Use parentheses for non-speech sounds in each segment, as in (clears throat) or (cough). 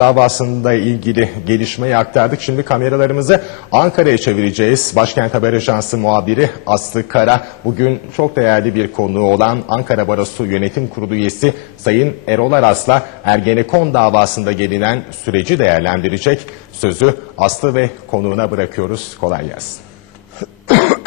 davasında ilgili gelişmeyi aktardık. Şimdi kameralarımızı Ankara'ya çevireceğiz. Başkent Haber Ajansı muhabiri Aslı Kara bugün çok değerli bir konuğu olan Ankara Barosu Yönetim Kurulu üyesi Sayın Erol Aras'la Ergenekon davasında gelinen süreci değerlendirecek. Sözü Aslı ve konuğuna bırakıyoruz. Kolay gelsin. (coughs)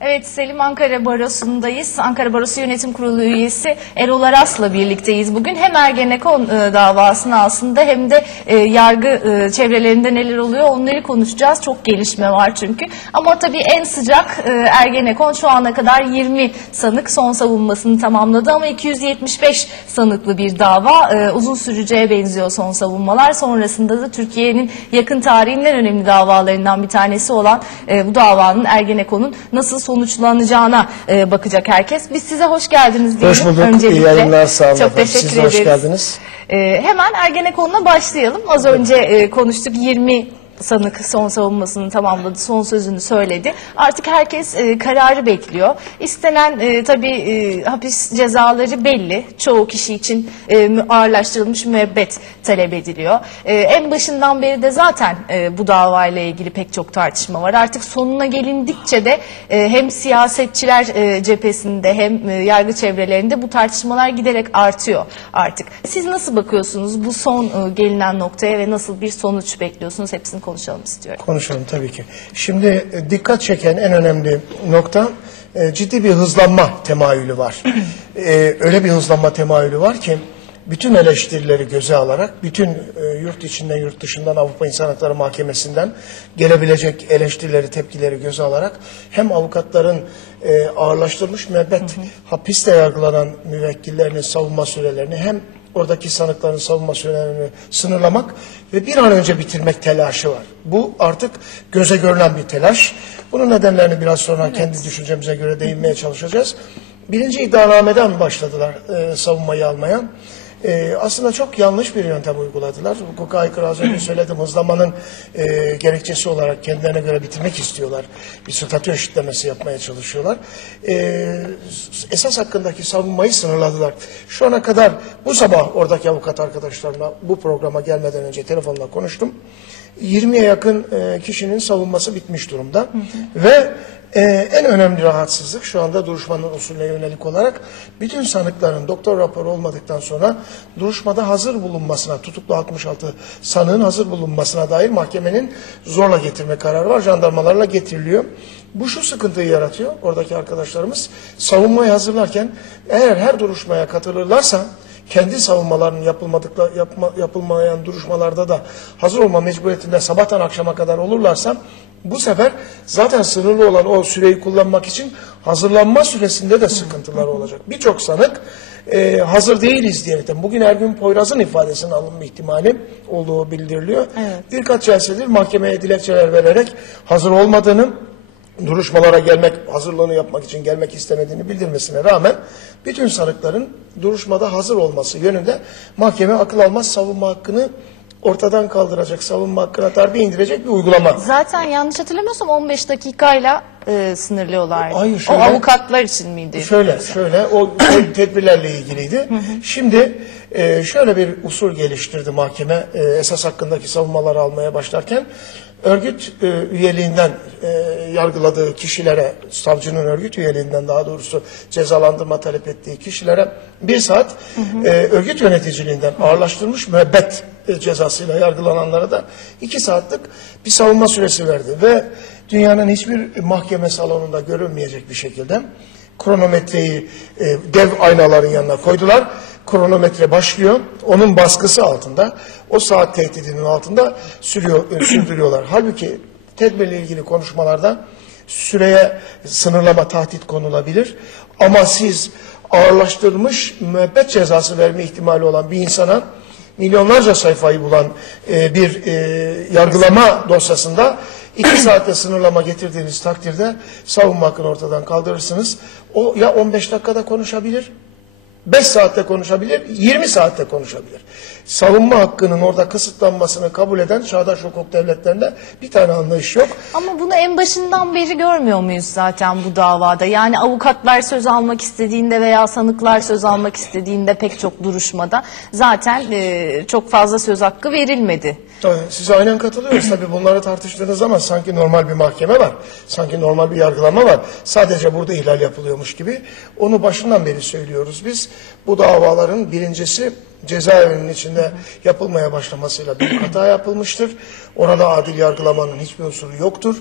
Evet Selim Ankara Barosu'ndayız. Ankara Barosu Yönetim Kurulu üyesi Erol Aras'la birlikteyiz bugün. Hem Ergenekon e, davasını aslında hem de e, yargı e, çevrelerinde neler oluyor onları konuşacağız. Çok gelişme var çünkü. Ama tabii en sıcak e, Ergenekon şu ana kadar 20 sanık son savunmasını tamamladı ama 275 sanıklı bir dava. Uzun süreceğe benziyor son savunmalar. Sonrasında da Türkiye'nin yakın tarihinin en önemli davalarından bir tanesi olan bu davanın Ergenekon'un nasıl sonuçlanacağına e, bakacak herkes. Biz size hoş geldiniz diyelim. Hoş bulduk. Öncelikle. İyi yayınlar. Sağ olun Çok efendim. teşekkür Siz de hoş ederiz. geldiniz. E, hemen Ergenekon'la başlayalım. Az önce e, konuştuk 20 sanık son savunmasını tamamladı, son sözünü söyledi. Artık herkes e, kararı bekliyor. İstenen e, tabii e, hapis cezaları belli. Çoğu kişi için e, ağırlaştırılmış müebbet talep ediliyor. E, en başından beri de zaten e, bu davayla ilgili pek çok tartışma var. Artık sonuna gelindikçe de e, hem siyasetçiler e, cephesinde hem e, yargı çevrelerinde bu tartışmalar giderek artıyor artık. Siz nasıl bakıyorsunuz bu son e, gelinen noktaya ve nasıl bir sonuç bekliyorsunuz? Hepsini konuşalım istiyorum. Konuşalım tabii ki. Şimdi e, dikkat çeken en önemli nokta e, ciddi bir hızlanma temayülü var. E, öyle bir hızlanma temayülü var ki bütün eleştirileri göze alarak bütün e, yurt içinden yurt dışından Avrupa İnsan Hakları Mahkemesi'nden gelebilecek eleştirileri tepkileri göze alarak hem avukatların e, ağırlaştırılmış müebbet hapiste yargılanan müvekkillerinin savunma sürelerini hem oradaki sanıkların savunma sürelerini sınırlamak ve bir an önce bitirmek telaşı var. Bu artık göze görülen bir telaş. Bunun nedenlerini biraz sonra kendi düşüncemize göre değinmeye çalışacağız. Birinci iddianameden başladılar e, savunmayı almaya. E, aslında çok yanlış bir yöntem uyguladılar. Hukuka aykırı az önce söyledim. Hızlamanın e, gerekçesi olarak kendilerine göre bitirmek istiyorlar. Bir statü eşitlemesi yapmaya çalışıyorlar. E, esas hakkındaki savunmayı sınırladılar. Şu ana kadar bu sabah oradaki avukat arkadaşlarımla bu programa gelmeden önce telefonla konuştum. 20'ye yakın e, kişinin savunması bitmiş durumda. Ve e, en önemli rahatsızlık şu anda duruşmanın usulüne yönelik olarak bütün sanıkların doktor raporu olmadıktan sonra duruşmada hazır bulunmasına, tutuklu 66 sanığın hazır bulunmasına dair mahkemenin zorla getirme kararı var. Jandarmalarla getiriliyor. Bu şu sıkıntıyı yaratıyor. Oradaki arkadaşlarımız savunmayı hazırlarken eğer her duruşmaya katılırlarsa kendi savunmalarının yapılmadıkla, yapma, yapılmayan duruşmalarda da hazır olma mecburiyetinde sabahtan akşama kadar olurlarsa bu sefer zaten sınırlı olan o süreyi kullanmak için hazırlanma süresinde de sıkıntılar olacak. Birçok sanık e, hazır değiliz diyerekten bugün Ergün Poyraz'ın ifadesinin alınma ihtimali olduğu bildiriliyor. Birkaç celsedir mahkemeye dilekçeler vererek hazır olmadığını duruşmalara gelmek, hazırlığını yapmak için gelmek istemediğini bildirmesine rağmen bütün sanıkların duruşmada hazır olması yönünde mahkeme akıl almaz savunma hakkını ortadan kaldıracak, savunma hakkına darbe indirecek bir uygulama. Zaten yanlış hatırlamıyorsam 15 dakikayla e, sınırlıyorlardı. Hayır, o şöyle- avukatlar için miydi? Şöyle, şöyle o, o (clears throat) tedbirlerle ilgiliydi. Şimdi e, şöyle bir usul geliştirdi mahkeme e, esas hakkındaki savunmaları almaya başlarken. Örgüt e, üyeliğinden e, yargıladığı kişilere, savcının örgüt üyeliğinden daha doğrusu cezalandırma talep ettiği kişilere bir saat e, örgüt yöneticiliğinden ağırlaştırılmış müebbet e, cezasıyla yargılananlara da iki saatlik bir savunma süresi verdi. Ve dünyanın hiçbir mahkeme salonunda görülmeyecek bir şekilde kronometreyi e, dev aynaların yanına koydular. Kronometre başlıyor. Onun baskısı altında, o saat tehdidinin altında sürüyor, e, (clears throat) sürdürüyorlar. Halbuki tedbirle ilgili konuşmalarda süreye sınırlama tahdit konulabilir. Ama siz ağırlaştırılmış müebbet cezası verme ihtimali olan bir insana milyonlarca sayfayı bulan e, bir e, yargılama dosyasında iki (clears throat) saatte sınırlama getirdiğiniz takdirde savunma hakkını ortadan kaldırırsınız. O ya 15 dakikada konuşabilir, 5 saatte konuşabilir, 20 saatte konuşabilir. Savunma hakkının orada kısıtlanmasını kabul eden çağdaş hukuk devletlerinde bir tane anlayış yok. Ama bunu en başından beri görmüyor muyuz zaten bu davada? Yani avukatlar söz almak istediğinde veya sanıklar söz almak istediğinde pek çok duruşmada zaten e, çok fazla söz hakkı verilmedi. Tabii, size aynen katılıyoruz. Tabii bunları tartıştığınız zaman sanki normal bir mahkeme var. Sanki normal bir yargılama var. Sadece burada ihlal yapılıyormuş gibi. Onu başından beri söylüyoruz biz. Bu davaların birincisi cezaevinin içinde yapılmaya başlamasıyla bir (clears throat) hata yapılmıştır. Orada adil yargılamanın hiçbir unsuru yoktur.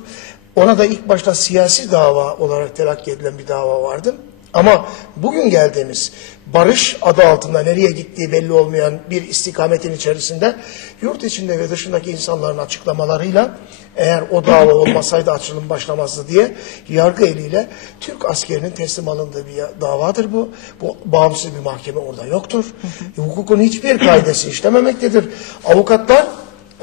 Ona da ilk başta siyasi dava olarak telakki edilen bir dava vardı. Ama bugün geldiğimiz barış adı altında nereye gittiği belli olmayan bir istikametin içerisinde yurt içinde ve dışındaki insanların açıklamalarıyla eğer o dava olmasaydı açılım başlamazdı diye yargı eliyle Türk askerinin teslim alındığı bir davadır bu. Bu bağımsız bir mahkeme orada yoktur. Hukukun hiçbir kaidesi işlememektedir. Avukatlar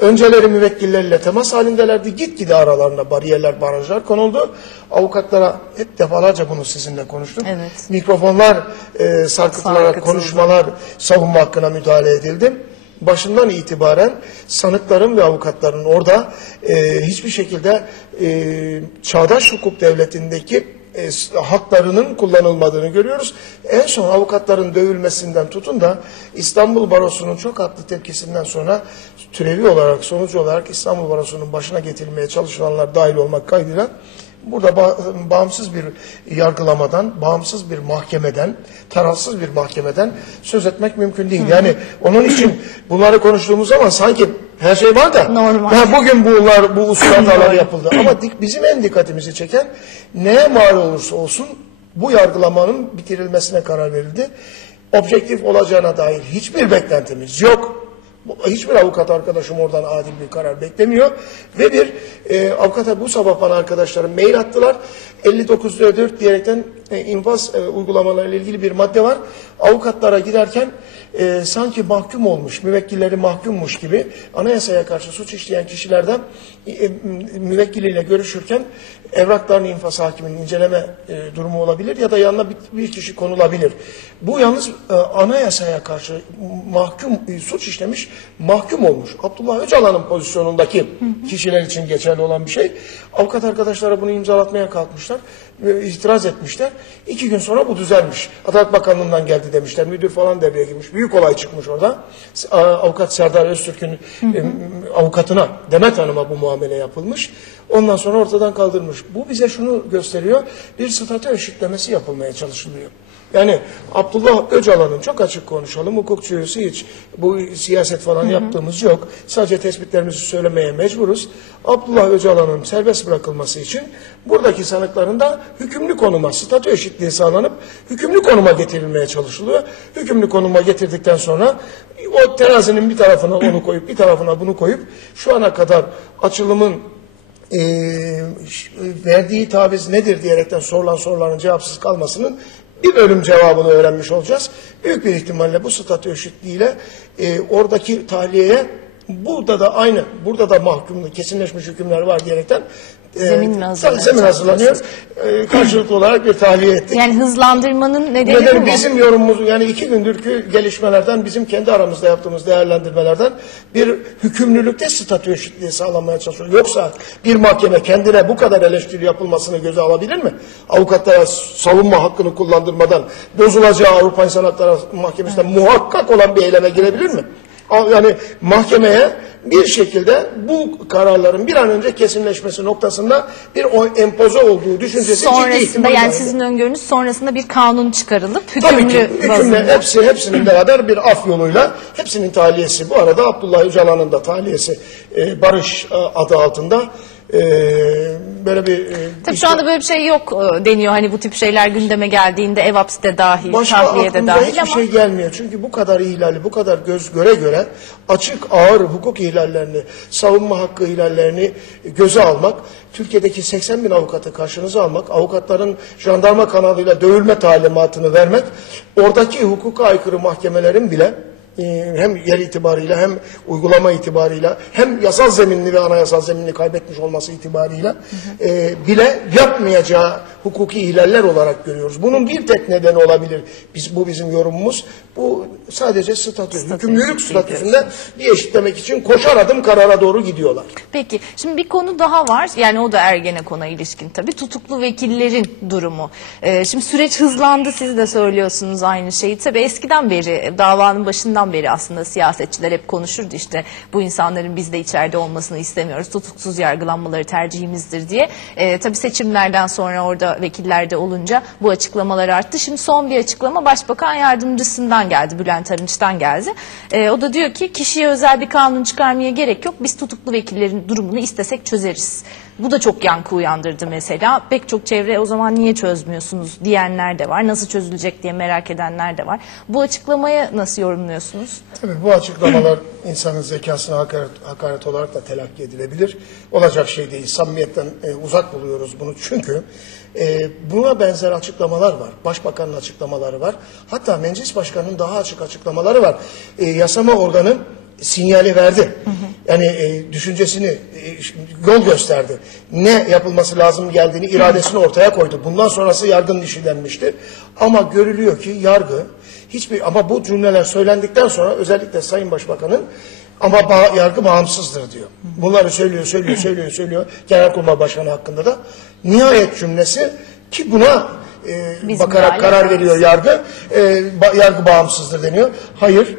Önceleri müvekkilleriyle temas halindelerdi. Gitgide aralarında bariyerler, barajlar konuldu. Avukatlara hep defalarca bunu sizinle konuştuk. Evet. Mikrofonlar e, sarkıtılarak konuşmalar savunma hakkına müdahale edildi. Başından itibaren sanıkların ve avukatların orada e, hiçbir şekilde e, çağdaş hukuk devletindeki e, haklarının kullanılmadığını görüyoruz. En son avukatların dövülmesinden tutun da İstanbul Barosu'nun çok haklı tepkisinden sonra türevi olarak sonucu olarak İstanbul Barosu'nun başına getirilmeye çalışılanlar dahil olmak kaydıyla burada ba- bağımsız bir yargılamadan, bağımsız bir mahkemeden, tarafsız bir mahkemeden söz etmek mümkün değil. Yani onun için bunları konuştuğumuz zaman sanki her şey var da Normal. ya bugün bunlar bu usul hatalar yapıldı. Ama dik- bizim en dikkatimizi çeken neye mal olursa olsun bu yargılamanın bitirilmesine karar verildi. Objektif olacağına dair hiçbir beklentimiz yok. Hiçbir avukat arkadaşım oradan adil bir karar beklemiyor. Ve bir e, avukata bu sabah bana arkadaşlarım mail attılar. 59.4 diyerekten e, infaz e, uygulamalarıyla ilgili bir madde var. Avukatlara giderken e, sanki mahkum olmuş, müvekkilleri mahkummuş gibi anayasaya karşı suç işleyen kişilerden e, e, müvekkiliyle görüşürken evraklarını infaz hakiminin inceleme e, durumu olabilir ya da yanına bir, bir kişi konulabilir. Bu yalnız e, anayasaya karşı mahkum e, suç işlemiş, mahkum olmuş. Abdullah Öcalan'ın pozisyonundaki kişiler için geçerli olan bir şey. Avukat arkadaşlara bunu imzalatmaya kalkmışlar. E, itiraz etmişler. İki gün sonra bu düzelmiş. Adalet Bakanlığı'ndan geldi demişler. Müdür falan devreye girmiş. Büyük olay çıkmış orada. A- Avukat Serdar Öztürk'ün e, avukatına, Demet Hanım'a bu muamele yapılmış. Ondan sonra ortadan kaldırmış. Bu bize şunu gösteriyor. Bir statü eşitlemesi yapılmaya çalışılıyor. Yani Abdullah Öcalan'ın çok açık konuşalım, hukukçuyuz hiç bu siyaset falan yaptığımız yok. Sadece tespitlerimizi söylemeye mecburuz. Abdullah Öcalan'ın serbest bırakılması için buradaki sanıkların da hükümlü konuma, statü eşitliği sağlanıp hükümlü konuma getirilmeye çalışılıyor. Hükümlü konuma getirdikten sonra o terazinin bir tarafına onu koyup bir tarafına bunu koyup şu ana kadar açılımın e, verdiği taviz nedir diyerekten sorulan soruların cevapsız kalmasının bir bölüm cevabını öğrenmiş olacağız. Büyük bir ihtimalle bu statü eşitliğiyle e, oradaki tahliyeye burada da aynı, burada da mahkumlu, kesinleşmiş hükümler var diyerekten Zemin mi hazırlanıyor? Zemin hazırlanıyor. E, karşılıklı olarak bir tahliye ettik. Yani hızlandırmanın nedeni bu Neden mu? bizim yorumumuz yani iki gündürkü gelişmelerden bizim kendi aramızda yaptığımız değerlendirmelerden bir hükümlülükte statü eşitliği sağlamaya çalışıyor. Yoksa bir mahkeme kendine bu kadar eleştiri yapılmasını göze alabilir mi? Avukatlara savunma hakkını kullandırmadan bozulacağı Avrupa İnsan Hakları Mahkemesi'nde muhakkak olan bir eyleme girebilir mi? Yani mahkemeye bir şekilde bu kararların bir an önce kesinleşmesi noktasında bir o empoze olduğu düşüncesi ciddi Sonrasında ihtimal yani sizin öngörünüz sonrasında bir kanun çıkarılıp Tabii ki hükümlü hükümle bazında. hepsi hepsinin beraber bir af yoluyla hepsinin tahliyesi. Bu arada Abdullah Öcalan'ın da tahliyesi e, Barış e, adı altında e, böyle bir e, Tabii şu anda böyle bir şey yok e, deniyor. Hani bu tip şeyler gündeme geldiğinde ev hapsi dahil, tahliye de dahil hiçbir ama şey gelmiyor. Çünkü bu kadar ihlali, bu kadar göz göre göre açık ağır hukuk ihlallerini, savunma hakkı ihlallerini göze almak, Türkiye'deki 80 bin avukatı karşınıza almak, avukatların jandarma kanalıyla dövülme talimatını vermek, oradaki hukuka aykırı mahkemelerin bile hem yer itibarıyla hem uygulama itibarıyla hem yasal zeminini ve anayasal zeminini kaybetmiş olması itibarıyla e, bile yapmayacağı hukuki ihlaller olarak görüyoruz. Bunun bir tek nedeni olabilir. Biz bu bizim yorumumuz. Bu sadece statü, hükümlülük statüsünde bir eşitlemek için koşar adım karara doğru gidiyorlar. Peki şimdi bir konu daha var yani o da Ergenekon'a ilişkin tabii tutuklu vekillerin durumu. Ee, şimdi süreç hızlandı siz de söylüyorsunuz aynı şeyi. Tabii eskiden beri davanın başından beri aslında siyasetçiler hep konuşurdu işte bu insanların biz de içeride olmasını istemiyoruz. Tutuksuz yargılanmaları tercihimizdir diye. Ee, tabii seçimlerden sonra orada vekiller de olunca bu açıklamalar arttı. Şimdi son bir açıklama Başbakan Yardımcısından geldi Bülent Arınç'tan geldi. Ee, o da diyor ki kişiye özel bir kanun çıkarmaya gerek yok. Biz tutuklu vekillerin durumunu istesek çözeriz. Bu da çok yankı uyandırdı mesela. Pek çok çevre o zaman niye çözmüyorsunuz diyenler de var. Nasıl çözülecek diye merak edenler de var. Bu açıklamaya nasıl yorumluyorsunuz? Tabii bu açıklamalar (clears throat) insanın zekasına hakaret, hakaret olarak da telakki edilebilir. Olacak şey değil. Samimiyetten e, uzak buluyoruz bunu. Çünkü e, buna benzer açıklamalar var. Başbakanın açıklamaları var. Hatta meclis başkanının daha açık açıklamaları var. E, yasama organı sinyali verdi. Yani e, düşüncesini e, yol gösterdi. Ne yapılması lazım geldiğini iradesini ortaya koydu. Bundan sonrası yargının işi denmişti. Ama görülüyor ki yargı hiçbir ama bu cümleler söylendikten sonra özellikle Sayın Başbakan'ın ama ba- yargı bağımsızdır diyor. Bunları söylüyor, söylüyor, söylüyor, söylüyor. Genelkurmay Başkanı hakkında da nihayet cümlesi ki buna e, bakarak karar veriyor yargı. E, ba- yargı bağımsızdır deniyor. Hayır.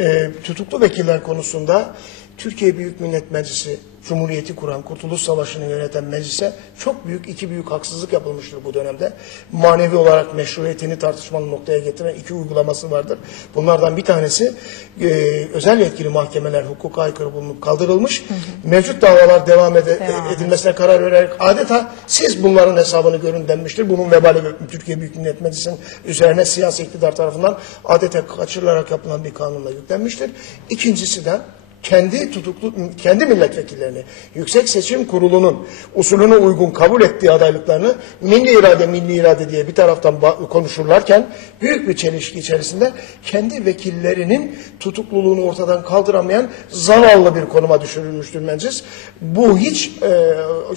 E, tutuklu vekiller konusunda Türkiye Büyük Millet Meclisi Cumhuriyeti kuran, Kurtuluş Savaşı'nı yöneten meclise çok büyük, iki büyük haksızlık yapılmıştır bu dönemde. Manevi olarak meşruiyetini tartışmalı noktaya getiren iki uygulaması vardır. Bunlardan bir tanesi e, özel yetkili mahkemeler hukuka aykırı bulunup kaldırılmış. Mevcut davalar devam ede- Devam. edilmesine karar vererek adeta siz bunların hesabını görün denmiştir. Bunun vebali Türkiye Büyük Millet Meclisi'nin üzerine siyasi iktidar tarafından adeta kaçırılarak yapılan bir kanunla yüklenmiştir. İkincisi de kendi tutuklu kendi milletvekillerini Yüksek Seçim Kurulu'nun usulüne uygun kabul ettiği adaylıklarını milli irade milli irade diye bir taraftan konuşurlarken büyük bir çelişki içerisinde kendi vekillerinin tutukluluğunu ortadan kaldıramayan zavallı bir konuma düşürülmüştür meclis. Bu hiç e,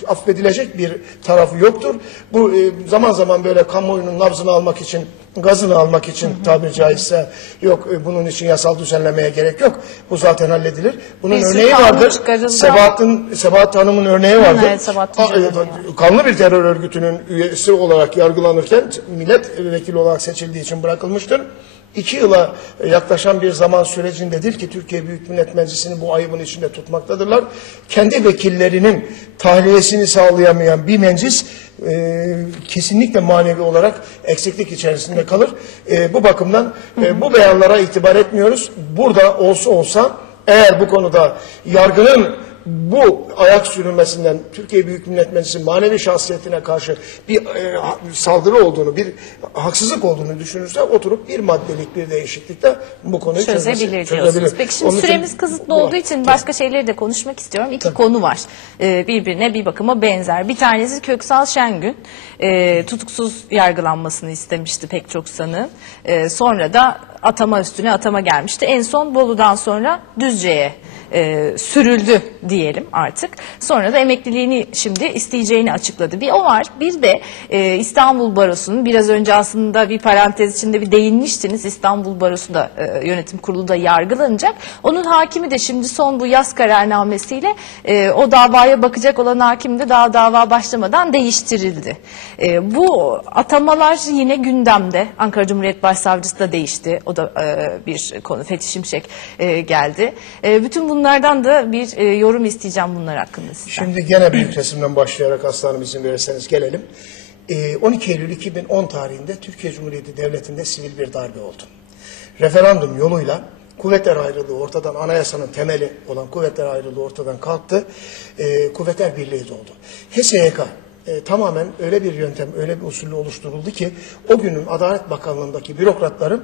affedilecek bir tarafı yoktur. Bu e, zaman zaman böyle kamuoyunun nabzını almak için gazını almak için tabiri caizse yok e, bunun için yasal düzenlemeye gerek yok. Bu zaten halledilir. Bunun sürü örneği kanun vardır. çıkarıldı. Sebahat'ın Sebahat Hanım'ın örneği vardır. evet, Sebahat A- Tuncer'in e. Kanlı bir terör örgütünün üyesi olarak yargılanırken milletvekili olarak seçildiği için bırakılmıştır. İki yıla yaklaşan bir zaman sürecindedir ki Türkiye Büyük Millet Meclisi'ni bu ayıbın içinde tutmaktadırlar. Kendi vekillerinin tahliyesini sağlayamayan bir meclis e, kesinlikle manevi olarak eksiklik içerisinde kalır. E, bu bakımdan e, bu beyanlara itibar etmiyoruz. Burada olsa olsa eğer bu konuda yargının bu ayak sürülmesinden Türkiye Büyük Millet Meclisi manevi şahsiyetine karşı bir e, saldırı olduğunu, bir haksızlık olduğunu düşünürse oturup bir maddelik bir değişiklikle bu konuyu çözmesi- çözebilir çözebilir. diyorsunuz. Peki şimdi Onun için süremiz kısıtlı bu- olduğu için başka şeyleri de konuşmak istiyorum. İki konu var. Ee, birbirine bir bakıma benzer. Bir tanesi Köksal Şengün. Ee, tutuksuz yargılanmasını istemişti pek çok sanığın. Ee, sonra da atama üstüne atama gelmişti. En son Bolu'dan sonra Düzce'ye e, sürüldü diyelim artık. Sonra da emekliliğini şimdi isteyeceğini açıkladı. Bir o var. Bir de e, İstanbul Barosu'nun biraz önce aslında bir parantez içinde bir değinmiştiniz. İstanbul Barosu da e, yönetim kurulu da yargılanacak. Onun hakimi de şimdi son bu yaz kararnamesiyle e, o davaya bakacak olan hakim de daha dava başlamadan değiştirildi. E, bu atamalar yine gündemde. Ankara Cumhuriyet Başsavcısı da değişti. O da e, bir konu. Fethi Şimşek e, geldi. E, bütün bunlardan da bir e, yorum isteyeceğim bunlar hakkında sizden. Şimdi gene büyük resimden başlayarak aslanım izin verirseniz gelelim. Ee, 12 Eylül 2010 tarihinde Türkiye Cumhuriyeti Devleti'nde sivil bir darbe oldu. Referandum yoluyla kuvvetler ayrılığı ortadan, anayasanın temeli olan kuvvetler ayrılığı ortadan kalktı. Ee, kuvvetler birliği doğdu. HSYK e, tamamen öyle bir yöntem, öyle bir usulle oluşturuldu ki o günün Adalet Bakanlığı'ndaki bürokratların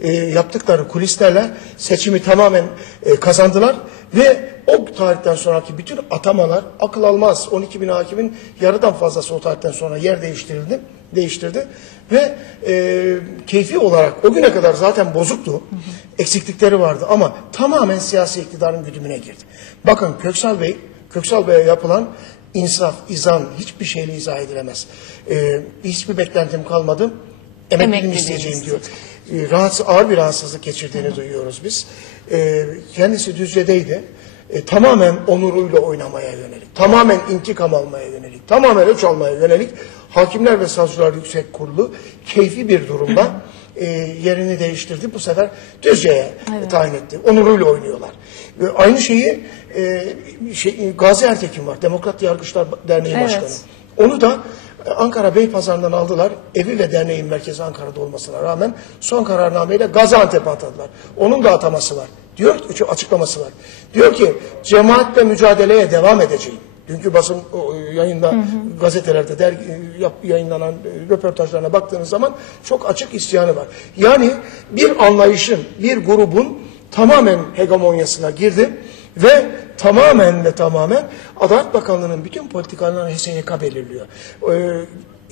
e, yaptıkları kulislerle seçimi tamamen e, kazandılar ve o tarihten sonraki bütün atamalar akıl almaz. 12 bin hakimin yarıdan fazlası o tarihten sonra yer değiştirildi. değiştirdi ve e, keyfi olarak o güne kadar zaten bozuktu. Eksiklikleri vardı ama tamamen siyasi iktidarın güdümüne girdi. Bakın Köksal Bey, Köksal Bey'e yapılan insaf, izan hiçbir şeyle izah edilemez. E, hiçbir beklentim kalmadı. Emekliliğimi isteyeceğim diyor. E, rahatsız, ağır bir rahatsızlık geçirdiğini duyuyoruz biz. E, kendisi Düzce'deydi. E, tamamen onuruyla oynamaya yönelik, tamamen intikam almaya yönelik, tamamen öç almaya yönelik Hakimler ve Savcılar Yüksek Kurulu keyfi bir durumda e, yerini değiştirdi. Bu sefer Düzce'ye tayin etti. Onuruyla oynuyorlar. Ve aynı şeyi e, şey, Gazi Ertekin var, Demokrat Yargıçlar Derneği Evet. Başkanı. Onu da Ankara Beypazarı'ndan aldılar. Evi ve derneğin merkezi Ankara'da olmasına rağmen son kararnameyle Gaziantep'e atadılar. Onun da ataması var. Diyor ki açıklaması var. Diyor ki cemaatle mücadeleye devam edeceğim. Dünkü basın e, yayında gazetelerde dergi, e, yap- yayınlanan e, röportajlarına baktığınız zaman çok açık isyanı var. Yani bir anlayışın, bir grubun tamamen hegemonyasına girdi ve tamamen ve tamamen Adalet Bakanlığı'nın bütün politikalarını HSYK belirliyor. Ee,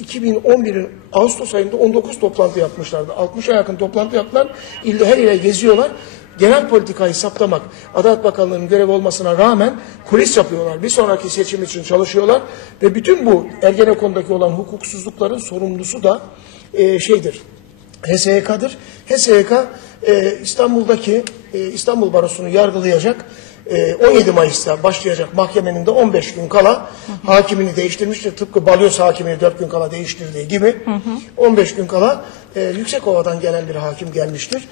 2011'in Ağustos ayında 19 toplantı yapmışlardı. 60'a yakın toplantı yaptılar. İlde her yere geziyorlar. Genel politikayı saptamak Adalet Bakanlığı'nın görevi olmasına rağmen kulis yapıyorlar. Bir sonraki seçim için çalışıyorlar. Ve bütün bu Ergenekon'daki olan hukuksuzlukların sorumlusu da e, şeydir. HSYK'dır. HSYK e, İstanbul'daki e, İstanbul Barosu'nu yargılayacak. E, 17 Mayıs'ta başlayacak mahkemenin de 15 gün kala hakimini değiştirmiştir. Tıpkı Balyoz hakimini 4 gün kala değiştirdiği gibi 15 gün kala e, Yüksekova'dan gelen bir hakim gelmiştir.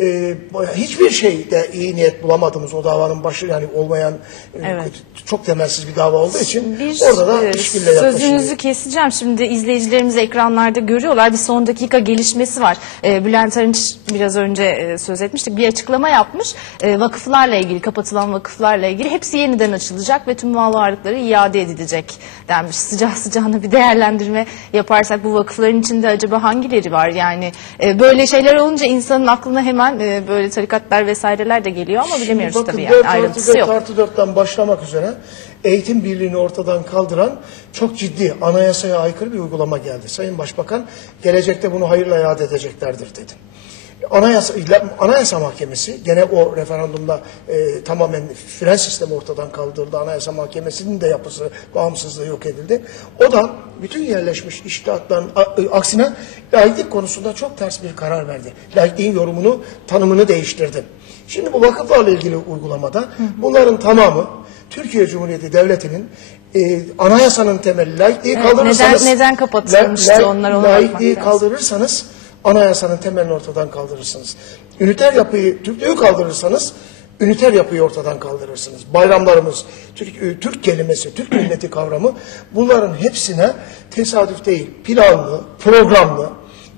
E, hiçbir şeyde iyi niyet bulamadığımız o davanın başı yani olmayan e, Evet. çok temelsiz bir dava olduğu için Bir orada da e, işbirliği yaklaşılıyor. sözünüzü keseceğim. Şimdi izleyicilerimiz ekranlarda görüyorlar. Bir son dakika gelişmesi var. E, Bülent Arınç biraz önce e, söz etmiştik. Bir açıklama yapmış. E, vakıflarla ilgili, kapatılan vakıflarla ilgili hepsi yeniden açılacak ve tüm mal varlıkları iade edilecek denmiş. Sıcağı sıcağına bir değerlendirme yaparsak bu vakıfların içinde acaba hangileri var? Yani e, böyle şeyler olunca insanın aklına hemen e, böyle tarikatlar vesaireler de geliyor ama bilemiyoruz Bakın tabii 4 yani ayrıntısı 4 yok. artı 4'ten başlamak üzere eğitim birliğini ortadan kaldıran çok ciddi anayasaya aykırı bir uygulama geldi. Sayın Başbakan gelecekte bunu hayırla yad edeceklerdir dedi. Anayasa, Anayasa Mahkemesi gene o referandumda e, tamamen fren sistemi ortadan kaldırıldı. Anayasa Mahkemesi'nin de yapısı, bağımsızlığı yok edildi. O da bütün yerleşmiş iştihatların e, aksine laiklik konusunda çok ters bir karar verdi. Laikliğin yorumunu, tanımını değiştirdi. Şimdi bu vakıflarla ilgili uygulamada bunların tamamı Türkiye Cumhuriyeti Devleti'nin e, anayasanın temeli laikliği Evet, kaldırırsanız... neden- neden kapatılmıştı La- la- onlar, Laikliği lazım. Anayasanın temelini ortadan kaldırırsınız. Üniter yapıyı, Türklüğü kaldırırsanız üniter yapıyı ortadan kaldırırsınız. Bayramlarımız, Türk, e, Türk kelimesi, Türk milleti kavramı bunların hepsine tesadüf değil, planlı, programlı,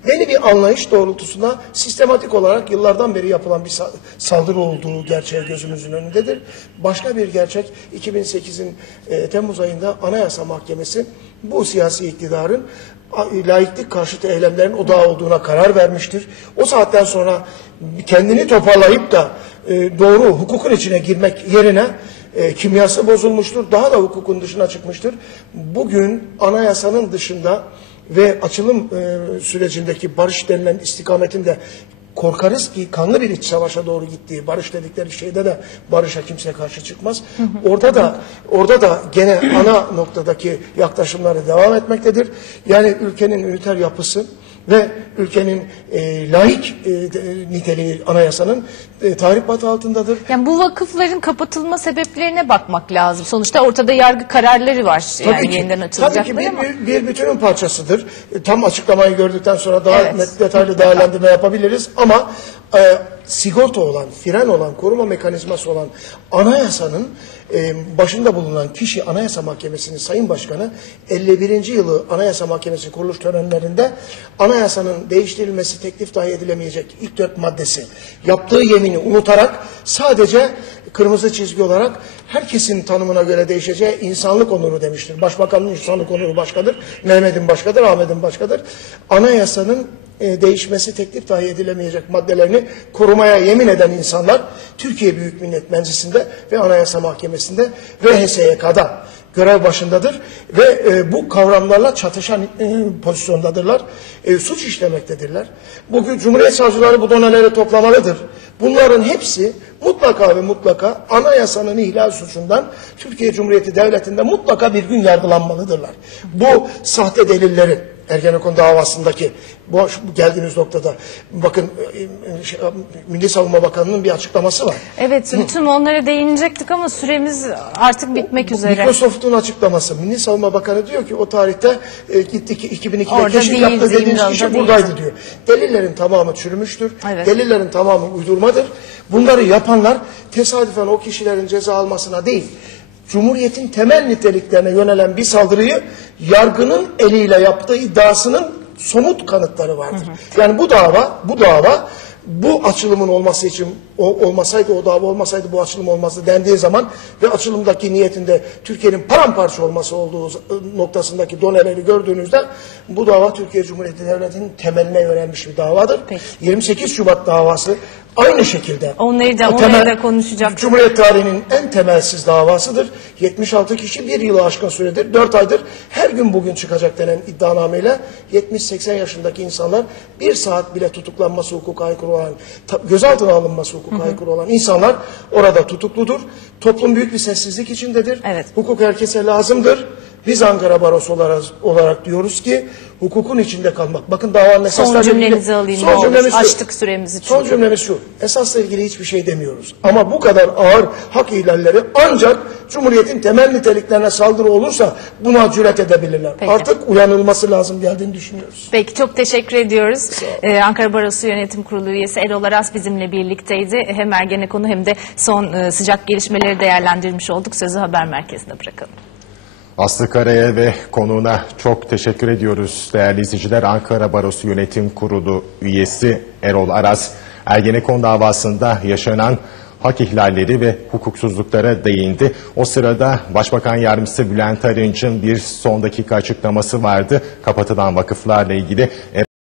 belli bir anlayış doğrultusunda sistematik olarak yıllardan beri yapılan bir sa- saldırı olduğu gerçeği gözümüzün önündedir. Başka bir gerçek 2008'in e, Temmuz ayında Anayasa Mahkemesi bu siyasi iktidarın laiklik karşıtı eylemlerin odağı olduğuna karar vermiştir. O saatten sonra kendini toparlayıp da e, doğru hukukun içine girmek yerine e, kimyası bozulmuştur. Daha da hukukun dışına çıkmıştır. Bugün anayasanın dışında ve açılım e, sürecindeki barış denilen istikametinde korkarız ki kanlı bir iç savaşa doğru gittiği barış dedikleri şeyde de barışa kimse karşı çıkmaz. Orada da orada da gene ana noktadaki yaklaşımları devam etmektedir. Yani ülkenin üniter yapısı ve ülkenin e, laik e, niteliği anayasanın e, tahribatı altındadır. Yani bu vakıfların kapatılma sebeplerine bakmak lazım. Sonuçta ortada yargı kararları var. yani yeniden Tabii ki bir, ama. bir, bir bütünün parçasıdır. E, Tam açıklamayı gördükten sonra daha Evet. net detaylı değerlendirme yapabiliriz. Ama e, sigorta olan, fren olan, koruma mekanizması olan anayasanın e, başında bulunan kişi Anayasa Mahkemesi'nin Sayın Başkanı 51. yılı Anayasa Mahkemesi kuruluş törenlerinde anayasanın değiştirilmesi teklif dahi edilemeyecek ilk dört maddesi yaptığı yemini unutarak sadece kırmızı çizgi olarak herkesin tanımına göre değişeceği insanlık onuru demiştir. Başbakanın insanlık onuru başkadır, Mehmet'in başkadır, Ahmet'in başkadır. Anayasanın e, değişmesi teklif dahi edilemeyecek maddelerini korumaya yemin eden insanlar Türkiye Büyük Millet Meclisi'nde ve Anayasa Mahkemesi'nde ve HSYK'da görev başındadır ve e, bu kavramlarla çatışan e, pozisyondadırlar. E, suç işlemektedirler. Bugün Cumhuriyet Savcıları bu doneleri toplamalıdır. Bunların hepsi mutlaka ve mutlaka anayasanın ihlal suçundan Türkiye Cumhuriyeti Devleti'nde mutlaka bir gün yargılanmalıdırlar. Bu sahte delilleri Ergenekon davasındaki bu, geldiğimiz noktada bakın e, e, şey, Milli Savunma Bakanı'nın bir açıklaması var. Evet, tüm onlara değinecektik ama süremiz artık bitmek üzere. Microsoft'un açıklaması. Milli Savunma Bakanı diyor ki o tarihte e, gitti ki 2002'de Orada keşif değil, yaptı dediğiniz kişi değil. buradaydı diyor. Delillerin tamamı çürümüştür. Evet. Delillerin tamamı uydurmadır. Bunları yapanlar tesadüfen o kişilerin ceza almasına değil, Cumhuriyetin temel niteliklerine yönelen bir saldırıyı yargının eliyle yaptığı iddiasının somut kanıtları vardır. Yani bu dava, bu dava bu açılımın olması için o, olmasaydı o dava olmasaydı bu açılım olmazdı dendiği zaman ve açılımdaki niyetinde Türkiye'nin paramparça olması olduğu z- noktasındaki doneleri gördüğünüzde bu dava Türkiye Cumhuriyeti Devleti'nin temeline yönelmiş bir davadır. Peki. 28 Şubat davası aynı şekilde. Onları da- O onları da konuşacaktık. Cumhuriyet tarihinin en temelsiz davasıdır. 76 kişi bir yılı aşkın süredir, 4 aydır her gün bugün çıkacak denen iddianameyle 70-80 yaşındaki insanlar bir saat bile tutuklanması hukuka aykırı olan, gözaltına alınması hukuka aykırı olan insanlar orada tutukludur. Toplum büyük bir sessizlik içindedir. Evet. Hukuk herkese lazımdır. Biz Ankara Barosu olarak, olarak diyoruz ki hukukun içinde kalmak. Bakın davanın esaslarıyla ilgili- cümlenizi alayım Son cümlemiz şu. Açtık süremizi Son çünkü. cümlemiz şu. Esasla ilgili hiçbir şey demiyoruz. Ama bu kadar ağır hak ihlalleri ancak Cumhuriyet'in temel niteliklerine saldırı olursa buna cüret edebilirler. Peki. Artık uyanılması lazım geldiğini düşünüyoruz. Peki çok teşekkür ediyoruz. Ee, Ankara Barosu Yönetim Kurulu üyesi Erol Aras bizimle birlikteydi. Hem Ergenekon'u hem de son e, sıcak gelişmeleri değerlendirmiş olduk. Sözü haber merkezine bırakalım. Aslı Kara'ya ve konuğuna çok teşekkür ediyoruz değerli izleyiciler. Ankara Barosu Yönetim Kurulu üyesi Erol Aras, Ergenekon davasında yaşanan hak ihlalleri ve hukuksuzluklara değindi. O sırada Başbakan Yardımcısı Bülent Arınç'ın bir son dakika açıklaması vardı. Kapatılan vakıflarla ilgili.